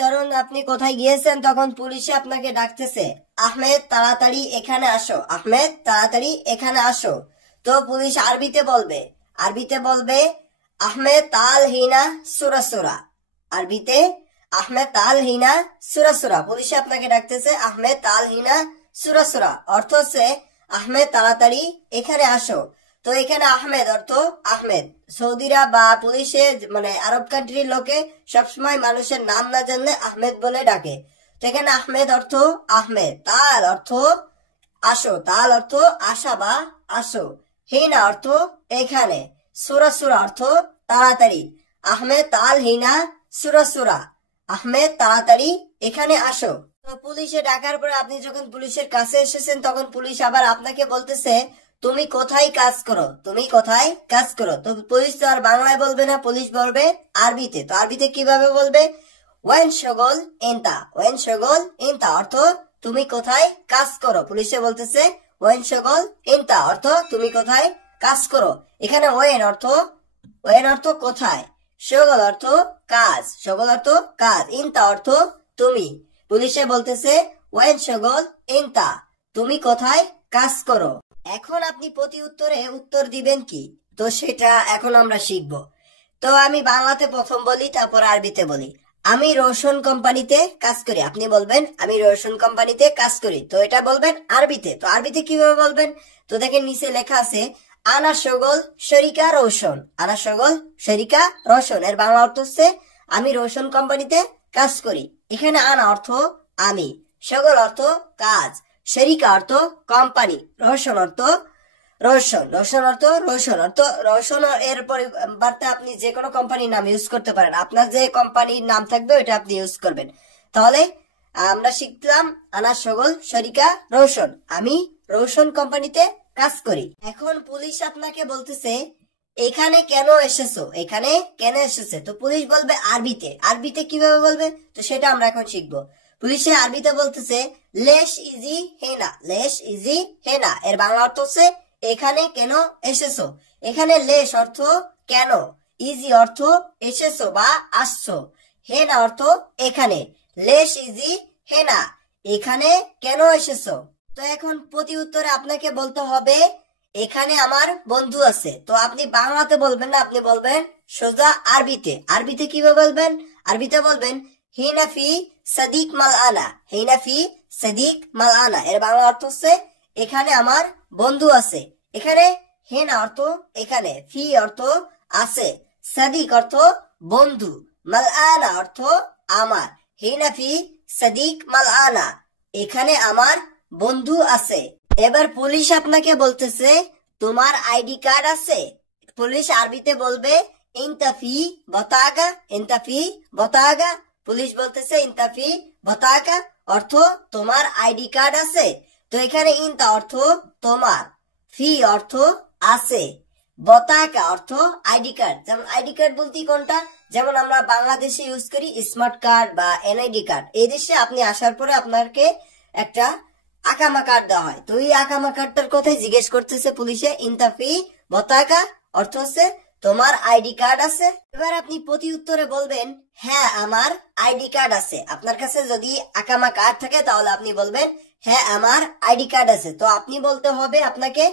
ধরুন আপনি কোথায় গিয়েছেন, তখন পুলিশে আপনাকে ডাকতেছে, আহমেদ তাড়াতাড়ি এখানে আসো, আহমেদ তাড়াতাড়ি এখানে আসো। তো পুলিশ আরবিতে বলবে আহমেদ তাল হিনা সুরা সুরা। আরবিতে আহমেদ তাল হিনা সুরা সুরা। পুলিশে আপনাকে ডাকতেছে আহমেদ তাল হিনা সুরা সুরা, অর্থ হচ্ছে আহমেদ তাড়াতাড়ি এখানে আসো। তো এখানে আহমেদ অর্থ আহমেদ। সৌদিরা বা পুলিশে মানে আরব কান্ট্রির লোকে সবসময় মানুষের নাম না জানলে আহমেদ বলে ডাকে। তো এখানে আহমেদ অর্থ আহমেদ, তাল অর্থ আসো, তাল অর্থ আসা বা আসো, হিনা অর্থ এখানে, সুরা সুরা অর্থ তাড়াতাড়ি। আহমেদ তাল হিনা সুরা সুরা, আহমেদ তাড়াতাড়ি এখানে আসো। তো পুলিশে ডাকার পরে আপনি যখন পুলিশের কাছে এসেছেন, তখন পুলিশ আবার আপনাকে বলতেছে তুমি কোথায় কাজ করো, তুমি কোথায় কাজ করো। তো পুলিশ তো আর বাংলায় বলবে না, পুলিশ বলবে আরবিতে। তো আরবিতে কিভাবে বলবে? ওয়েন শগল ইনতা, ওয়েন শগল ইনতা অর্থ তুমি কোথায় কাজ করো। পুলিশে বলতেছে ওয়েন শগল ইনতা অর্থ তুমি কোথায় কাজ করো। এখানে ওয়েন অর্থ কোথায়, শগল অর্থ কাজ, শগল অর্থ কাজ, ইনতা অর্থ তুমি। পুলিশে বলতেছে ওয়েন শগল ইনতা, তুমি কোথায় কাজ করো। এখন আপনি প্রতি উত্তরে উত্তর দিবেন কি, তো সেটা এখন আমরা শিখব। তো আমি বাংলাতে প্রথম বলি, তারপর আরবিতে বলি। আমি রোশন কোম্পানিতে কাজ করি, আপনি বলবেন আমি রোশন কোম্পানিতে কাজ করি। তো এটা বলবেন আরবিতে। তো আরবিতে কিভাবে বলবেন? তো দেখেন নিচে লেখা আছে আনা শগল শরিকা রোশন, আনা শগল শরিকা রোশন। এর বাংলা অর্থ হচ্ছে আমি রোশন কোম্পানিতে কাজ করি। এখানে আনা অর্থ আমি, শগল অর্থ কাজ, শরিকা অর্থ কোম্পানি, রোশন অর্থ রোশন এর পরিবর্তে আপনি যে কোনো কোম্পানির নাম ইউজ করতে পারেন। আপনার যে কোম্পানির নাম থাকবে ওটা আপনি ইউজ করবেন। তাহলে আমরা শিখলাম আনা শগল শরিকা রোশন, আমি রোশন কোম্পানিতে কাজ করি। এখন পুলিশ আপনাকে বলতেছে এখানে কেন এসেছো, এখানে কেন এসেছে। তো পুলিশ বলবে আরবিতে। আরবিতে কিভাবে বলবে, তো সেটা আমরা এখন শিখবো। পুলিশে আরবিতে বলতেছে লেশ ইজি হেনা, লেশ ইজি হেনা। এর বাংলা অর্থ হচ্ছে এখানে কেন এসেছো। এখানে লেশ অর্থ কেন, ইজি অর্থ এসেছো বা আসছো, হেনা অর্থ এখানে। লেশ ইজি হেনা, এখানে কেন এসেছো। তো এখন প্রতি উত্তরে আপনাকে বলতে হবে এখানে আমার বন্ধু আছে। তো আপনি বাংলাতে বলবেন না, আপনি বলবেন সোজা আরবিতে। আরবিতে কিভাবে বলবেন? আরবিতে বলবেন হিনাফি সাদিক মাল আনা, হিনাফি সাদিক মাল আনা। এর বাংলা অর্থ হচ্ছে এখানে আমার বন্ধু আছে। এখানে হেনা অর্থ এখানে, ফি অর্থ আছে, সাদিক অর্থ বন্ধু, মাল আনা অর্থ আমার। হিনাফি সাদিক মাল আনা, এখানে আমার বন্ধু আছে। এবার পুলিশ আপনাকে বলতেছে তোমার আইডি কার্ড আছে। পুলিশ আরবিতে বলবে ইনতাফি বতাগা, ইনতাফি বতাগা। পুলিশ বলতেছে ইনতাফি বতাগা অর্থ তোমার আইডি কার্ড আছে। তো এখানে ইনতা অর্থ তোমার, ফি অর্থ আছে, বতাকা অর্থ আইডি কার্ড। যেমন আইডি কার্ড বলতে কোনটা, যেমন আমরা বাংলাদেশে ইউজ করি স্মার্ট কার্ড বা এনআইডি কার্ড। এই দেশে আপনি আসার পরে আপনাকে একটা আকামা কার্ড দেওয়া হয়। তো এই আকামা কার্ডটার কথাই জিজ্ঞেস করতেছে পুলিশে। ইনতাফি বতাকা অর্থ হচ্ছে তোমার আইডি কার্ড আছে। এবার আপনি প্রতি উত্তরে বলবেন হ্যাঁ আমার আইডি কার্ড আছে। আপনার কাছে যদি আকামা কার্ড থাকে তাহলে আপনি বলবেন হ্যাঁ আমার আইডি কার্ড আছে। তো আপনি বলতে হবে আপনাকে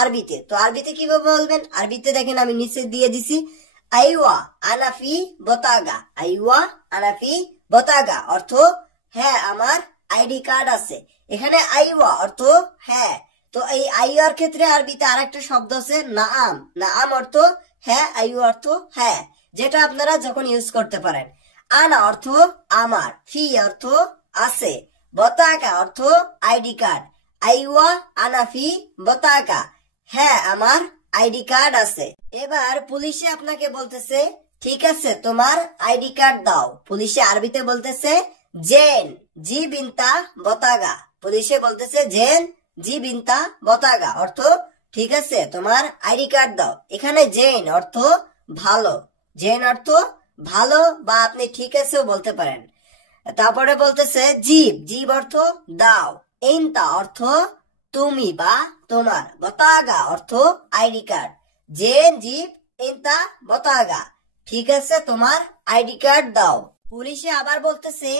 আরবিতে। তো আরবিতে কিভাবে বলবেন? আরবিতে দেখেন আমি নিচে দিয়ে দিছি আইওয়া আনাফি বতাগা, আইওয়া আনাফি বতাগা অর্থ হ্যাঁ আমার আইডি কার্ড আছে। এখানে আইওয়া অর্থ হ্যাঁ। তো এই আইওয়ার ক্ষেত্রে আরবিতে আরেকটা শব্দ আছে নাআম, নাআম অর্থ হ্যাঁ, আইওয়া অর্থ হ্যাঁ, যেটা আপনারা যখন ইউজ করতে পারেন। আনা অর্থ আমার, ফি অর্থ আছে, বতাকা অর্থ আইডি কার্ড। আইওয়া আনাফি বতাকা, হ্যাঁ আমার আইডি কার্ড আছে। এবার পুলিশে আপনাকে বলতেছে ঠিক আছে তোমার আইডি কার্ড দাও। পুলিশে আরবিতে বলতেছে জেন জি বিনতা বতাগা। পুলিশে বলতেছে জেন জি বিনতা বতাগা অর্থ ঠিক আছে তোমার আইডি কার্ড দাও। এখানে জেন অর্থ ভালো, জেন অর্থ ভালো বা আপনি ঠিক আছেও বলতে পারেন। তারপরে বলতেছে জীব, জীব অর্থ দাও, ইনতা অর্থ তুমি বা তোমার, বতাগা অর্থ আইডি কার্ড। জেন জীব ইনতা বতাগা, ঠিক আছে তোমার আইডি কার্ড দাও। পুলিশে আবার বলতেছে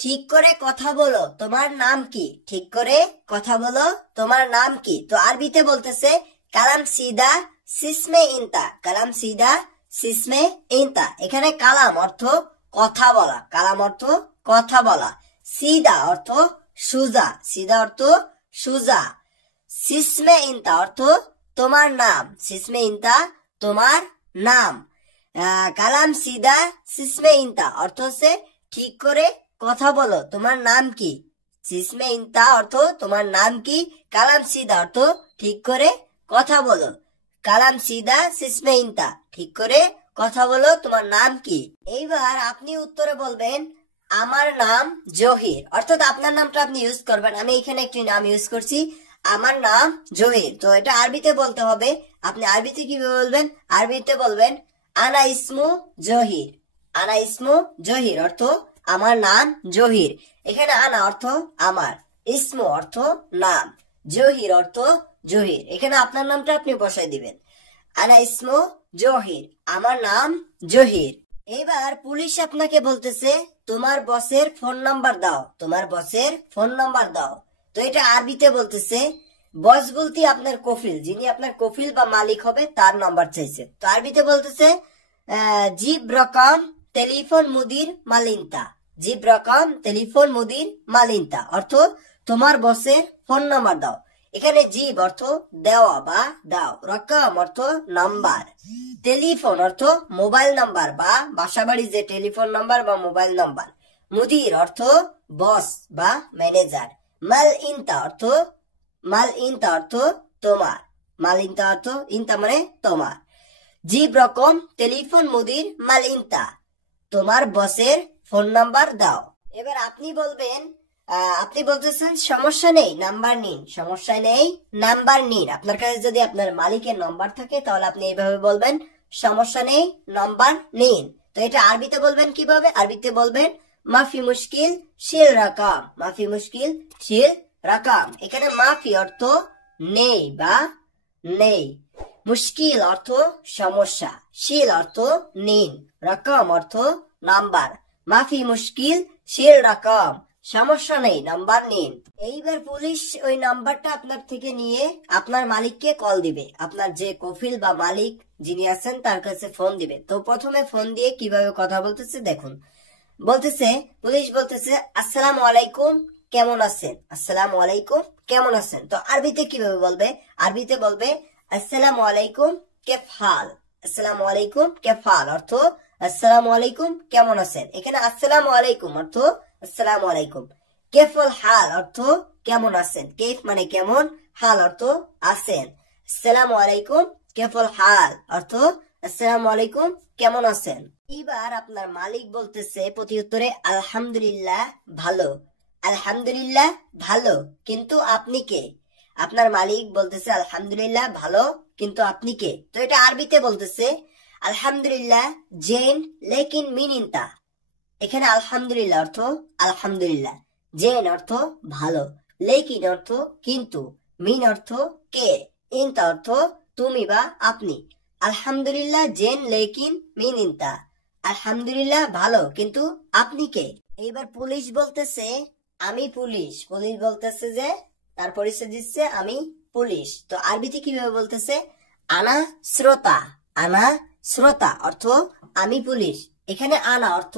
ঠিক করে কথা বলো তোমার নাম কি, ঠিক করে কথা বলো তোমার নাম কি। তো আরবিতে বলতেছে কালাম সিদা সিসমে ইনতা, কালাম সিদা সিসমে ইনতা। এখানে কালাম অর্থ কথা বলা, কালাম অর্থ কথা বলা, সিদা অর্থ সুজা, সিদা অর্থ সুজা, সিসমে ইনতা অর্থ তোমার নাম, সিসমে ইনতা তোমার নাম। কালাম সিদা সিসমে ইনতা অর্থ হচ্ছে ঠিক করে কথা বলো তোমার নাম কি, সিসমে ইনতা অর্থ তোমার নাম কি, কালাম সিদা অর্থ ঠিক করে কথা বলো, কালাম সিদা সিসমে ইনতা ঠিক করে কথা বলো তোমার নাম কি। এইবার আপনি উত্তরে বলবেন আমার নাম জহির, অর্থাৎ আপনার নামটা আপনি ইউজ করবেন। আমি এখানে একটি নাম ইউজ করছি, আমার নাম জহির। তো এটা আরবিতে বলতে হবে। আপনি আরবিতে কিভাবে বলবেন? আরবিতে বলবেন আনা ইসমু জহির, আনা ইসমু জহির অর্থ আমার নাম জহির। এখানে আনা অর্থ আমার, ইসমু অর্থ নাম, জহির অর্থ জহির। এখানে আপনার নামটা আপনি বসাই দিবেন, আনা ইসমু জহির, আমার নাম জহির। এবার পুলিশ আপনাকে বলতেছে তোমার বসের ফোন নাম্বার দাও, তোমার বসের ফোন নাম্বার দাও। তো এটা আরবিতে বলতেছে বস বলতে আপনার কফিল, যিনি আপনার কফিল বা মালিক হবে তার নাম্বার চাইছে। তো আরবিতে বলতেছে জিব রকম টেলিফোন মুদির মালিনতা, জিব রকম টেলিফোন মুদির মালিনতা অর্থ তোমার বসের ফোন নাম্বার দাও। এখানে জিব অর্থ দেওয়া বা দাও, রকম অর্থ নাম্বার, টেলিফোন অর্থ মোবাইল নাম্বার বা বাসাবাড়ির যে টেলিফোন নাম্বার বা মোবাইল নাম্বার, মুদির অর্থ বস বা ম্যানেজার, মাল ইনতা অর্থ, মাল ইনতা অর্থ তোমার, মাল ইনতা অর্থ ইনতা মানে তোমার, জিব রকম টেলিফোন মুদির মাল ইনতা তোমার বসের ফোন নাম্বার দাও। এবার আপনি বলবেন আপনি বলতেছেন সমস্যা নেই নাম্বার নিন, সমস্যা নেই নাম্বার নিন। আপনার কাছে যদি আপনার মালিকের নাম্বার থাকে তাহলে আপনি এইভাবে বলবেন সমস্যা নেই নাম্বার নিন। তো এটা আরবিতে বলবেন কিভাবে? আরবিতে বলবেন মাফি মুশকিল শিল রাকাম, মাফি মুশকিল শিল রাকাম। এখানে মাফি অর্থ নেই বা নেই, মুশকিল অর্থ সমস্যা, শিল অর্থ নিন, রাকাম অর্থ নাম্বার, মাফি মুশকিল শিল রাকাম সমস্যা নেই নাম্বার নিন। এইবার পুলিশ ওই নাম্বারটা আপনার থেকে নিয়ে আপনার মালিককে কল দিবে, আপনার যে কফিল বা মালিক যিনি আছেন তার কাছে ফোন দিবে। তো প্রথমে ফোন দিয়ে কিভাবে কথা বলতেছে দেখুন। বলতেছে পুলিশ বলতেছে আসসালামু আলাইকুম কেমন আছেন, আসসালামু আলাইকুম কেমন আছেন। তো আরবিতে কিভাবে বলবে? আরবিতে বলবে আসসালামু আলাইকুম কেফ হাল, আসসালামু আলাইকুম কেফ হাল অর্থ আসসালামু আলাইকুম কেমন আছেন। এখানে আসসালামু আলাইকুম অর্থ আসসালামু আলাইকুম, কেফল হাল অর্থ কেমন আছেন, কেফ মানে কেমন, হাল অর্থ আছেন। আসসালামু আলাইকুম কেফল হাল অর্থ আসসালামু আলাইকুম কেমন আছেন। এবার আপনার মালিক বলতেছে প্রতি উত্তরে আলহামদুলিল্লাহ ভালো, আলহামদুলিল্লাহ ভালো কিন্তু আপনি কে। আপনার মালিক বলতেছে আলহামদুলিল্লাহ ভালো কিন্তু আপনি কে। তো এটা আরবিতে বলতেছে আলহামদুলিল্লাহ জেন লেকিন মিন ইনতা। এখানে আলহামদুলিল্লাহ অর্থ আলহামদুলিল্লাহ, জেন অর্থ ভালো, লেকিন অর্থ কিন্তু, মিন অর্থ কে, ইনতা অর্থ তুমি বা আপনি। আলহামদুলিল্লাহ জেন লেকিন মিন ইনতা, আলহামদুলিল্লাহ ভালো কিন্তু আপনি কে। এইবার পুলিশ বলতেছে আমি পুলিশ, পুলিশ বলতেছে যে তার পরিচয় দিচ্ছে আমি পুলিশ। তো আরবিতে কিভাবে বলতেছে আনা শ্রোতা, আনা শ্রোতা অর্থ আমি পুলিশ। এখানে আনা অর্থ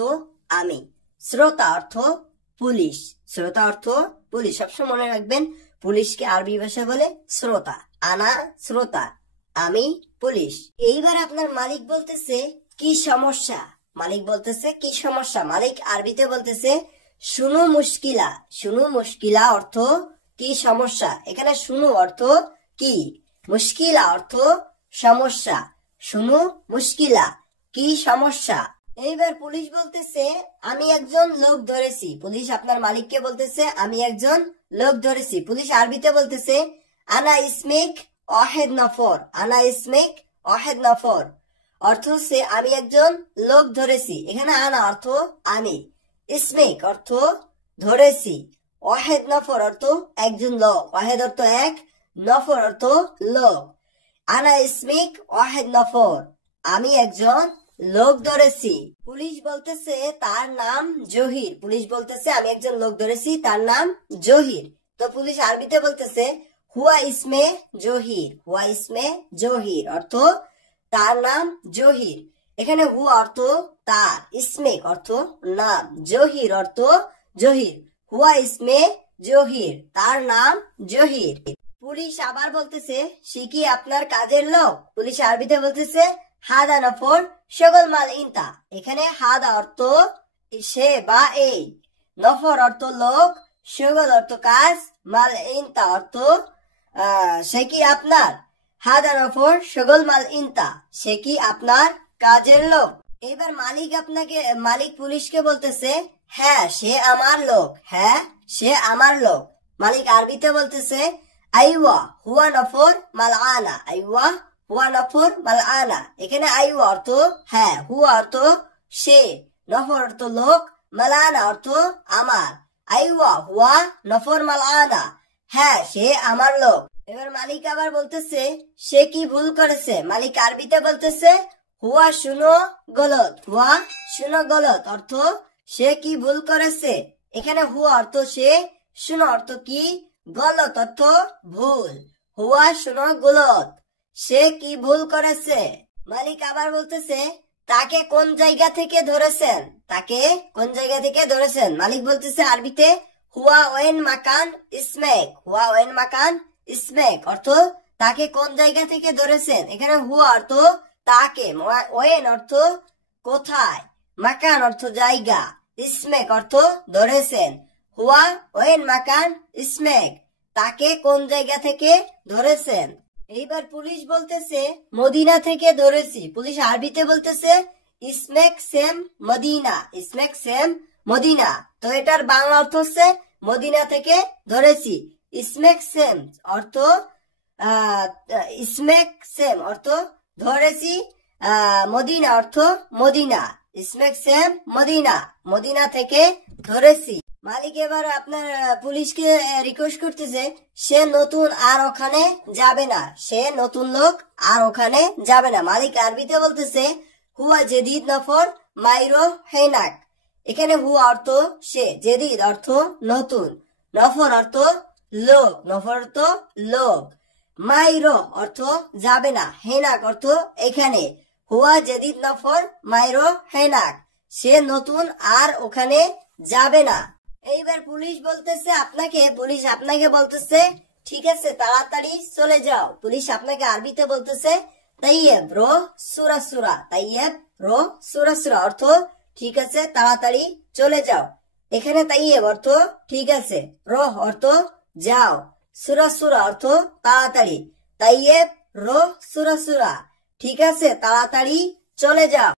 আমি, শ্রোতা অর্থ পুলিশ, শ্রোতা অর্থ পুলিশ। সবসময় মনে রাখবেন পুলিশকে আরবি ভাষা বলে শ্রোতা, আনা শ্রোতা, আমি পুলিশ। এইবার আপনার মালিক বলতেছে কি সমস্যা, মালিক বলতেছে কি সমস্যা। মালিক আরবিতে বলতেছে শুনু মুশকিলা, শুনু মুশকিলা অর্থ কি সমস্যা। এখানে শুনু অর্থ কি, মুশকিলা অর্থ সমস্যা, শুনু মুশকিলা কি সমস্যা। এইবার পুলিশ বলতেছে আমি একজন লোক ধরেছি, পুলিশ আপনার মালিককে বলতেছে আমি একজন লোক ধরেছি। পুলিশ আরবিতে বলতেছে আনা ইসমিক ওয়াহিদ নফর, আনা ইসমিক ওয়াহিদ নফর অর্থ হচ্ছে আমি একজন লোক ধরেছি। এখানে আনা অর্থ আমি, ইসমিক অর্থ ধরেছি, ওয়াহিদ নফর অর্থ একজন লোক, ওয়াহিদ অর্থ এক, নফর অর্থ লোক। আনা ইসমিক ওয়াহিদ নফর আমি একজন লোক ধরেছি। পুলিশ বলতেছে তার নাম জহির। পুলিশ বলতেছে আমি একজন লোক ধরেছি, তার নাম জহির। তো পুলিশ আরবিতে বলতেছে হুয়া ইসমে জহির। হুয়া ইসমে জহির অর্থ তার নাম জহির। এখানে হুয়া অর্থ তার, ইসমে অর্থ নাম, জহির অর্থ জহির। হুয়া ইসমে জহির, তার নাম জহির। পুলিশ আবার বলতেছে সে কি আপনার কাজের লোক? পুলিশ আরবিতে বলতেছে হাদা নফর শগল মাল ইনতা। এখানে হাদা অর্থ সে বা এই, নফর অর্থ লোক, শগল অর্থ কাজ, মাল ইনতা অর্থ সে কি আপনার। হাদা নফর শগল মাল ইনতা, সে কি আপনার কাজের লোক। এবার মালিক পুলিশকে বলতেছে হ্যাঁ সে আমার লোক, হ্যাঁ সে আমার লোক। মালিক আরবিতে বলতেছে আইওয়া হুয়া নফর মাল আনা। আইওয়া হুয়া নফর মাল আনা। এখানে আইওয়া অর্থ হ্যাঁ, হুয়া অর্থ সে, নফর অর্থ লোক, মালানা অর্থ আমার। আইওয়া হুয়া নফর মাল আনা, হ্যাঁ সে আমার লোক। এবার মালিক আবার বলতেছে সে কি ভুল করেছে? মালিক আরবিতে বলতেছে হুয়া শুনো গলত। হুয়া শুনো গলত অর্থ সে কি ভুল করেছে। এখানে হুয়া অর্থ সে, শুনো অর্থ কি, গলত অর্থ ভুল। হুয়া শুনো গলত, সে কি ভুল করেছে। মালিক আবার বলতেছে তাকে কোন জায়গা থেকে ধরেছেন? তাকে কোন জায়গা থেকে ধরেছেন? মালিক বলতেছে আরবিতে হুয়া ওয়েন মাকান ইসমেক। হুয়া ওয়েন মাকান ইসমেক অর্থ তাকে কোন জায়গা থেকে ধরেছেন। এখানে হুয়া অর্থ তাকে, ওয়েন অর্থ কোথায়, মাকান অর্থ জায়গা, ইসমেক অর্থ ধরেছেন। হুয়া ওয়েন মাকান ইসমেক, তাকে কোন জায়গা থেকে ধরেছেন। এইবার পুলিশ বলতেছে মদিনা থেকে ধরেছি। পুলিশ আরবিতে বলতেছে ইসমেক সেম মদিনা। ইসমেক সেম মদিনা। তো এটার বাংলা অর্থ হচ্ছে মদিনা থেকে ধরেছি। ইসমেক সেম অর্থ ইসমেক সেম অর্থ ধরেছি, মদিনা অর্থ মদিনা। ইসমেক সেম মদিনা, মদিনা থেকে ধরেছি। মালিক এবার আপনার পুলিশকে রিকোয়েস্ট করতেছে সে নতুন আর ওখানে যাবে না। সে নতুন লোক আর ওখানে যাবে না। মালিক আরবিতে বলতেছে হুয়া জেদিদ নফর মাইরো হেনাক। এখানে হুয়া অর্থ সে, জেদিদ অর্থ নতুন, নফর অর্থ লোক, নফর অর্থ লোক, মাইরো অর্থ যাবে না, হেনাক অর্থ এখানে। হুয়া জেদিদ নফর মাইরো হেনাক, সে নতুন আর ওখানে যাবে না। এইবার পুলিশ আপনাকে বলতেছে ঠিক আছে তাড়াতাড়ি চলে যাও। পুলিশ আপনাকে আরবিতে বলতেছে তাইয়েব রো সুরা সুরা। তাইয়েব রো সুরা সুরা অর্থ ঠিক আছে তাড়াতাড়ি চলে যাও। এখানে তাইয়েব অর্থ ঠিক আছে, রোহ অর্থ যাও, সুরা সুরা অর্থ তাড়াতাড়ি। তাইয়েব রো সুরা সুরা, ঠিক আছে তাড়াতাড়ি চলে যাও।